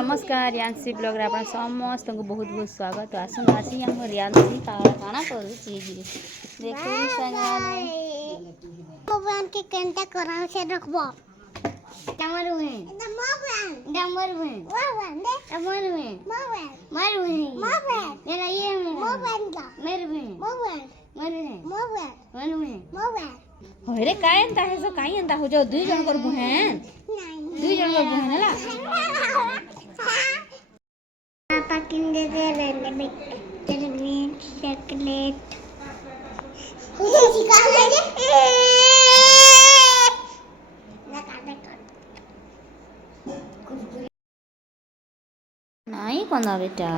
नमस्कार रियांशी ब्लॉग रे आपण समस्त को बहुत बहुत स्वागत आसन आसी हम रियांशी काना करू चीज देखो संगाने मोबाइल के कंटा कराओ से रखबो नंबर है नंबर है नंबर है मारू है मेरा ये मोबाइल का मेरे में मोबाइल मेरे में मोबाइल मेरे में मोबाइल होरे काय अंता है सो काय अंता हो जो दुई जन कर बहन दुई जन कर बहन हला पापा किंदे दे ले बे चॉकलेट चॉकलेट मुझे सिखा ले ना काटे नहीं कोना बेटा